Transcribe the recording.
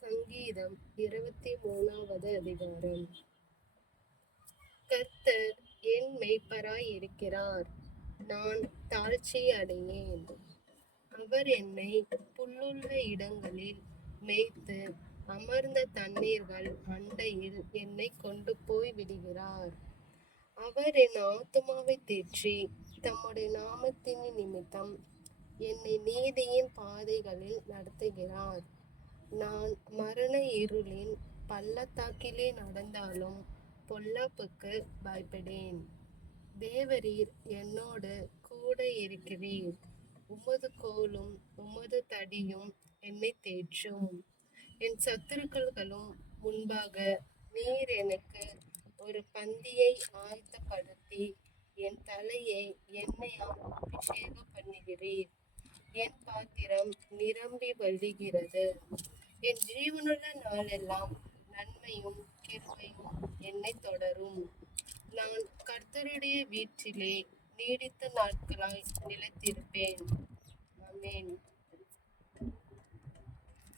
சங்கீதம் இருபத்தி மூணாவது அதிகாரம். கர்த்தர் என் மெய்ப்பராய் இருக்கிறார் நான் தாழ்ச்சி அடையேன். அவர் என்னை புல்லுள்ள இடங்களில் மேய்த்து அமர்ந்த தண்ணீர்கள் அண்டையில் என்னை கொண்டு போய் விடுகிறார். அவர் என் ஆத்மாவை தேற்றி தம்முடைய நாமத்தின் நிமித்தம் என்னை நீதியின் பாதைகளில் நடத்துகிறார். நான் மரண இருளின் பள்ளத்தாக்கிலே நடந்தாலும் பொல்லாப்புக்கு பயப்படேன். தேவரீர் என்னோடு கூட இருக்கிறீர். உமது கோலும் உமது தடியும் என்னை தேற்றும். என் சத்துருக்கள்களும் முன்பாக நீர் எனக்கு ஒரு பந்தியை ஆயத்தப்படுத்தி என் தலையை எண்ணெயால் அபிஷேகம் பண்ணுகிறீர். என் பாத்திரம் நிரம்பி வழிகிறது. என் ஜீவனுள்ள நாளெல்லாம் நன்மையும் கிருமையும் என்னை தொடரும். நான் கர்த்தருடைய வீட்டிலே நீடித்த நாட்களாய் நிலைத்திருப்பேன்.